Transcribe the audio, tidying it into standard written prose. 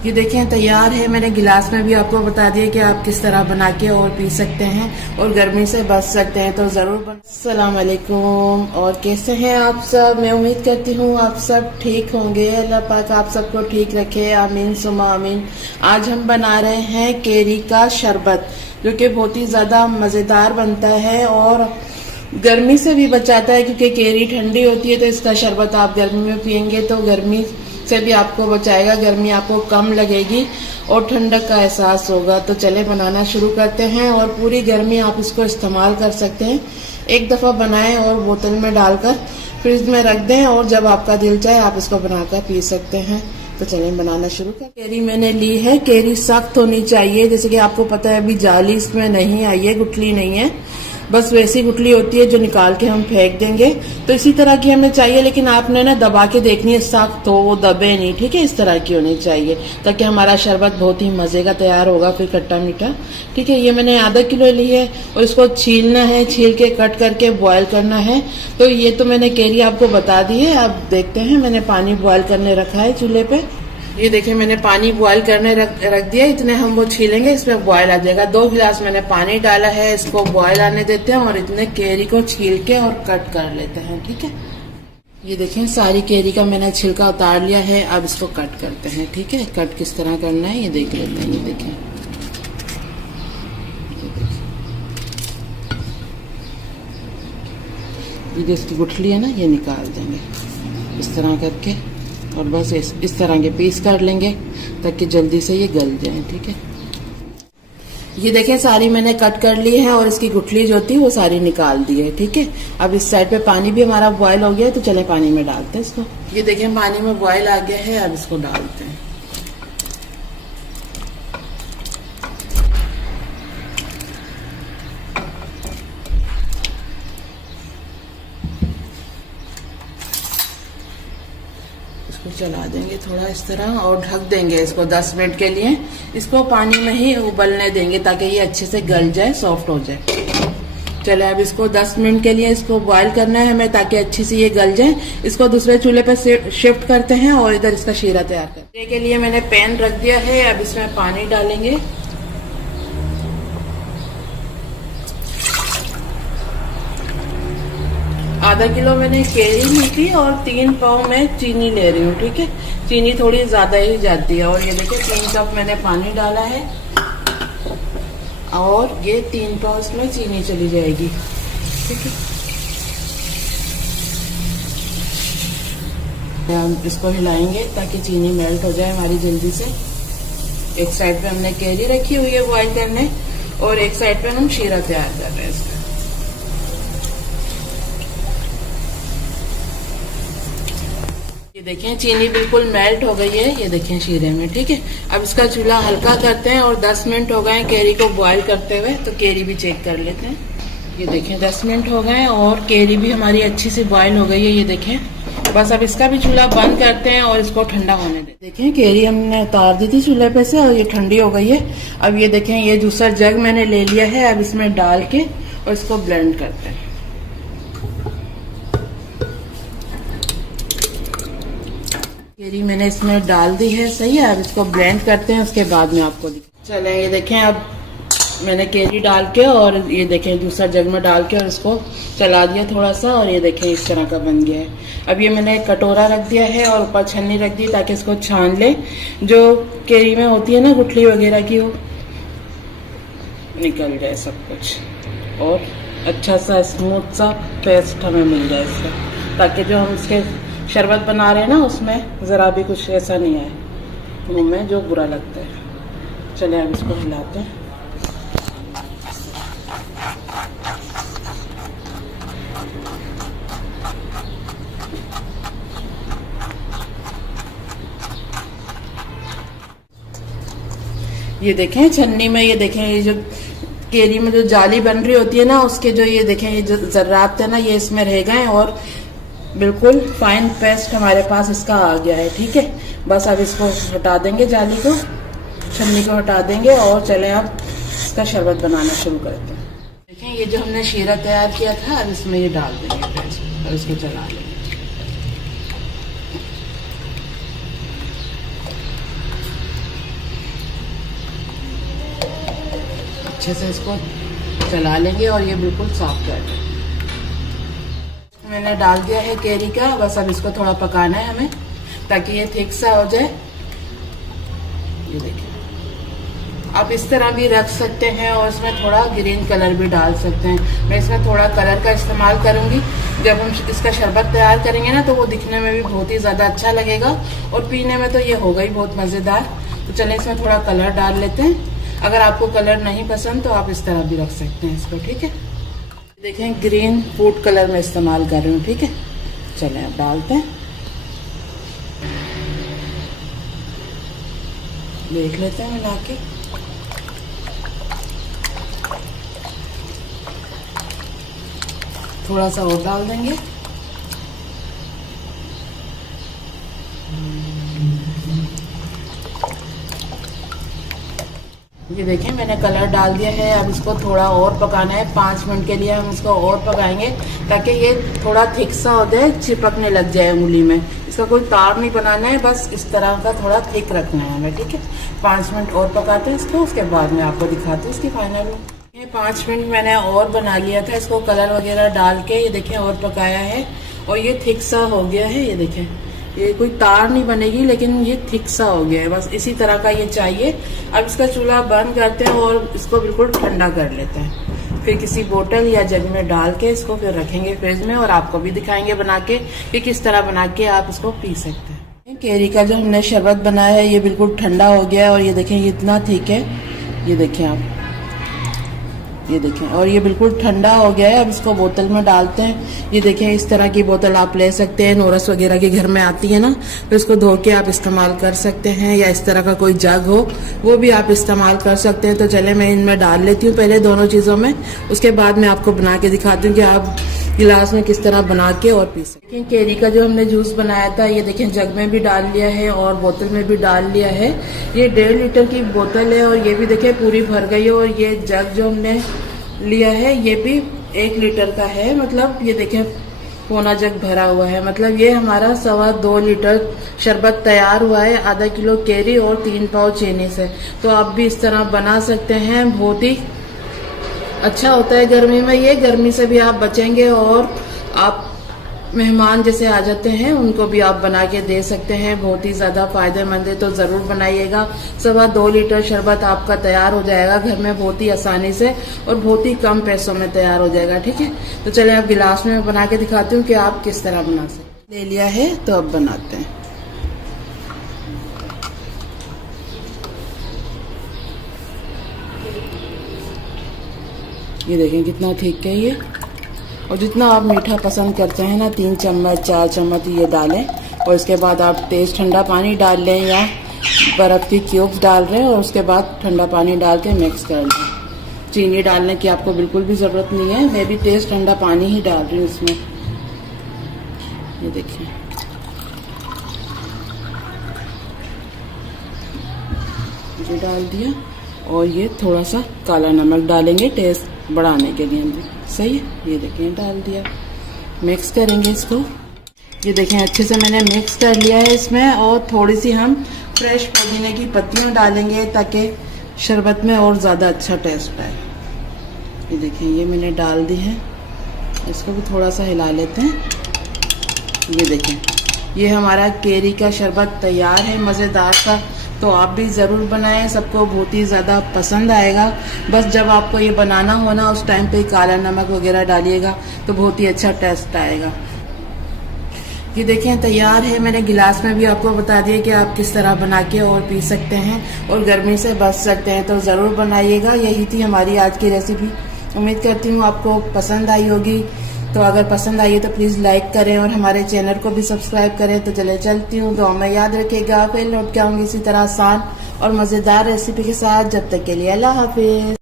ये देखें तैयार है। मैंने गिलास में भी आपको बता दिया कि आप किस तरह बना के और पी सकते हैं और गर्मी से बच सकते हैं, तो जरूर अस्सलाम वालेकुम। और कैसे हैं आप सब? मैं उम्मीद करती हूँ आप सब ठीक होंगे। अल्लाह पाक आप सबको ठीक रखे, आमीन सुमा आमीन। आज हम बना रहे हैं केरी का शरबत, जो कि बहुत ही ज्यादा मजेदार बनता है और गर्मी से भी बचाता है, क्योंकि केरी ठंडी होती है तो इसका शरबत आप गर्मी में पियेंगे तो गर्मी से भी आपको बचाएगा, गर्मी आपको कम लगेगी और ठंडक का एहसास होगा। तो चले बनाना शुरू करते हैं और पूरी गर्मी आप इसको इस्तेमाल कर सकते हैं। एक दफा बनाएं और बोतल में डालकर फ्रिज में रख दें और जब आपका दिल चाहे आप इसको बनाकर पी सकते हैं। तो चलें बनाना शुरू करें। केरी मैंने ली है, केरी सख्त होनी चाहिए, जैसे कि आपको पता है अभी जाली इसमें नहीं आई है, गुठली नहीं है, बस वैसी गुठली होती है जो निकाल के हम फेंक देंगे। तो इसी तरह की हमें चाहिए, लेकिन आपने ना दबा के देखनी है, सख्त हो वो दबे नहीं, ठीक है? इस तरह की होनी चाहिए ताकि हमारा शरबत बहुत ही मजे का तैयार होगा, फिर खट्टा मीठा। ठीक है, ये मैंने आधा किलो ली है और इसको छीलना है, छील के कट करके बॉयल करना है। तो ये तो मैंने केरी आपको बता दी है। अब देखते हैं, मैंने पानी बॉयल करने रखा है चूल्हे पे। ये देखिए मैंने पानी बॉयल करने रख दिया, इतने हम वो छीलेंगे, इसमें बॉयल आ जाएगा। 2 गिलास मैंने पानी डाला है, इसको बॉयल आने देते हैं और इतने केरी को छील के और कट कर लेते हैं। ठीक है, ये देखें सारी केरी का मैंने छिलका उतार लिया है। अब इसको कट करते हैं। ठीक है, कट किस तरह करना है ये देख लेते हैं। ये देखें, ये जो इसकी गुठली है ना, ये निकाल देंगे इस तरह करके और बस इस तरह के पीस कर लेंगे ताकि जल्दी से ये गल जाए। ठीक है, ये देखें सारी मैंने कट कर ली है और इसकी गुठली जो थी वो सारी निकाल दी है। ठीक है, अब इस साइड पे पानी भी हमारा बॉयल हो गया है, तो चले पानी में डालते हैं इसको। ये देखें पानी में बॉयल आ गया है, अब इसको डालते हैं। इसको चला देंगे थोड़ा इस तरह और ढक देंगे इसको 10 मिनट के लिए। इसको पानी में ही उबलने देंगे ताकि ये अच्छे से गल जाए, सॉफ्ट हो जाए। चले अब इसको 10 मिनट के लिए इसको बॉयल करना है हमें ताकि अच्छी से ये गल जाए। इसको दूसरे चूल्हे पे शिफ्ट करते हैं और इधर इसका शीरा तैयार करते हैं। के लिए मैंने पैन रख दिया है, अब इसमें पानी डालेंगे। आधा किलो मैंने केरी ली थी और 3 पाव में चीनी ले रही हूँ। ठीक है, चीनी थोड़ी ज्यादा ही जाती है। और ये देखिए 3 कप मैंने पानी डाला है और ये 3 पाव इसमें चीनी चली जाएगी। ठीक है, हम इसको हिलाएंगे ताकि चीनी मेल्ट हो जाए हमारी जल्दी से। एक साइड पे हमने केरी रखी हुई है बॉयल करने और एक साइड पे हम शीरा तैयार कर रहे हैं इसका। ये देखें चीनी बिल्कुल मेल्ट हो गई है, ये देखें शीरे में। ठीक है, अब इसका चूल्हा हल्का करते हैं और 10 मिनट हो गए केरी को बॉयल करते हुए, तो केरी भी चेक कर लेते हैं। ये देखें 10 मिनट हो गए और केरी भी हमारी अच्छी से बॉयल हो गई है। ये देखें, बस अब इसका भी चूल्हा बंद करते हैं और इसको ठंडा होने देते हैं। देखें केरी हमने उतार दी थी चूल्हे पे से और ये ठंडी हो गई है। अब ये देखें ये जूसर जग मैंने ले लिया है, अब इसमें डाल के और इसको ब्लेंड करते हैं। केरी मैंने इसमें डाल दी है, सही है। अब इसको ब्लेंड करते हैं, उसके बाद में आपको चलें। ये देखें अब मैंने केरी डाल के और ये देखें दूसरा जग में डाल के और इसको चला दिया थोड़ा सा और ये देखें इस तरह का बन गया है। अब ये मैंने कटोरा रख दिया है और ऊपर छन्नी रख दी ताकि इसको छान ले, जो केरी में होती है ना गुठली वगैरह की, वो निकल जाए सब कुछ और अच्छा सा स्मूथ सा पेस्ट हमें मिल जाए इसका, ताकि जो हम इसके शरबत बना रहे हैं ना उसमें ज़रा भी कुछ ऐसा नहीं आए मुंह में जो बुरा लगता है। चलिए अब इसको हिलाते हैं। ये देखें छन्नी में, ये देखें ये जो केरी में जो जाली बन रही होती है ना, उसके जो ये देखें ये जो जर्रात है ना, ये इसमें रह गए और बिल्कुल फाइन पेस्ट हमारे पास इसका आ गया है। ठीक है, बस अब इसको हटा देंगे, जाली को, छन्नी को हटा देंगे और चले अब इसका शरबत बनाना शुरू करते हैं। देखें ये जो हमने शीरा तैयार किया था, अब इसमें ये डाल देंगे पेस्ट और इसको चला लेंगे। अच्छे से इसको चला लेंगे और ये बिल्कुल साफ कर देंगे। मैंने डाल दिया है केरी का, बस अब इसको थोड़ा पकाना है हमें ताकि ये थिक सा हो जाए। ये देखिए, आप इस तरह भी रख सकते हैं और इसमें थोड़ा ग्रीन कलर भी डाल सकते हैं। मैं इसमें थोड़ा कलर का इस्तेमाल करूंगी। जब हम इसका शरबत तैयार करेंगे ना तो वो दिखने में भी बहुत ही ज़्यादा अच्छा लगेगा और पीने में तो ये होगा ही बहुत मज़ेदार। तो चलिए इसमें थोड़ा कलर डाल लेते हैं। अगर आपको कलर नहीं पसंद तो आप इस तरह भी रख सकते हैं इसको, ठीक है। देखें, ग्रीन फूड कलर में इस्तेमाल कर रही हूँ, ठीक है। चलें अब डालते हैं, देख लेते हैं मिला के। थोड़ा सा और डाल देंगे। ये देखें, मैंने कलर डाल दिया है। अब इसको थोड़ा और पकाना है, 5 मिनट के लिए हम इसको और पकाएंगे ताकि ये थोड़ा थिक सा हो जाए, चिपकने लग जाए उंगली में। इसका कोई तार नहीं बनाना है, बस इस तरह का थोड़ा थिक रखना है हमें, ठीक है। 5 मिनट और पकाते हैं इसको, उसके बाद मैं आपको दिखाती हूँ इसकी फाइनल लुक। ये 5 मिनट मैंने और बना लिया था इसको कलर वगैरह डाल के। ये देखें और पकाया है और ये थिक सा हो गया है। ये देखें, ये कोई तार नहीं बनेगी लेकिन ये थिक सा हो गया है, बस इसी तरह का ये चाहिए। अब इसका चूल्हा बंद करते हैं और इसको बिल्कुल ठंडा कर लेते हैं। फिर किसी बोतल या जग में डाल के इसको फिर रखेंगे फ्रिज में और आपको भी दिखाएंगे बना के कि किस तरह बना के आप इसको पी सकते हैं। केरी का जो हमने शरबत बनाया है ये बिल्कुल ठंडा हो गया है और ये देखें, ये इतना थिक है। ये देखें आप, ये देखें, और ये बिल्कुल ठंडा हो गया है। अब इसको बोतल में डालते हैं। ये देखें, इस तरह की बोतल आप ले सकते हैं, नोरस वगैरह के घर में आती है ना, तो इसको धो के आप इस्तेमाल कर सकते हैं, या इस तरह का कोई जग हो वो भी आप इस्तेमाल कर सकते हैं। तो चले मैं इनमें डाल लेती हूँ पहले दोनों चीज़ों में, उसके बाद मैं आपको बना के दिखाती हूँ कि आप गिलास में किस तरह बना के और पी सकते हैं। केरी का जो हमने जूस बनाया था ये देखें, जग में भी डाल लिया है और बोतल में भी डाल लिया है। ये 1.5 लीटर की बोतल है और ये भी देखें पूरी भर गई है। और ये जग जो हमने लिया है ये भी 1 लीटर का है, मतलब ये देखें पौना जग भरा हुआ है। मतलब ये हमारा 2.25 लीटर शरबत तैयार हुआ है, आधा किलो केरी और 3 पाव चीनी से। तो आप भी इस तरह बना सकते हैं, बहुत ही अच्छा होता है गर्मी में। ये गर्मी से भी आप बचेंगे और आप मेहमान जैसे आ जाते हैं उनको भी आप बना के दे सकते हैं, बहुत ही ज्यादा फायदेमंद है। तो जरूर बनाइएगा। 2.25 लीटर शरबत आपका तैयार हो जाएगा घर में बहुत ही आसानी से और बहुत ही कम पैसों में तैयार हो जाएगा, ठीक है। तो चलिए अब गिलास में बना के दिखाती हूँ कि आप किस तरह बना सकते हैं। ले लिया है तो अब बनाते हैं। ये देखें कितना ठीक है ये। और जितना आप मीठा पसंद करते हैं ना, 3 चम्मच 4 चम्मच ये डालें और इसके बाद आप तेज ठंडा पानी डाल लें या बर्फ़ की क्यूब्स डाल रहे हैं और उसके बाद ठंडा पानी डाल के मिक्स कर लें। चीनी डालने की आपको बिल्कुल भी ज़रूरत नहीं है, मैं भी तेज ठंडा पानी ही डाल रही हूँ इसमें। ये देखिए, ये डाल दिया और ये थोड़ा सा काला नमक डालेंगे टेस्ट बढ़ाने के लिए, सही है। ये देखें डाल दिया, मिक्स करेंगे इसको। ये देखें अच्छे से मैंने मिक्स कर लिया है इसमें। और थोड़ी सी हम फ्रेश पुदीने की पत्तियां डालेंगे ताकि शरबत में और ज़्यादा अच्छा टेस्ट आए। ये देखें ये मैंने डाल दी है, इसको भी थोड़ा सा हिला लेते हैं। ये देखें ये हमारा केरी का शरबत तैयार है मज़ेदार सा। तो आप भी ज़रूर बनाएं, सबको बहुत ही ज़्यादा पसंद आएगा। बस जब आपको ये बनाना हो ना उस टाइम पे काला नमक वगैरह डालिएगा तो बहुत ही अच्छा टेस्ट आएगा। ये देखें तैयार है। मैंने गिलास में भी आपको बता दिया कि आप किस तरह बना के और पी सकते हैं और गर्मी से बच सकते हैं। तो ज़रूर बनाइएगा। यही थी हमारी आज की रेसिपी। उम्मीद करती हूँ आपको पसंद आई होगी। तो अगर पसंद आई है तो प्लीज़ लाइक करें और हमारे चैनल को भी सब्सक्राइब करें। तो चले चलती हूँ, दुआ में याद रखिएगा। फिर लौट के आऊँगी इसी तरह आसान और मज़ेदार रेसिपी के साथ। जब तक के लिए अल्लाह हाफिज़।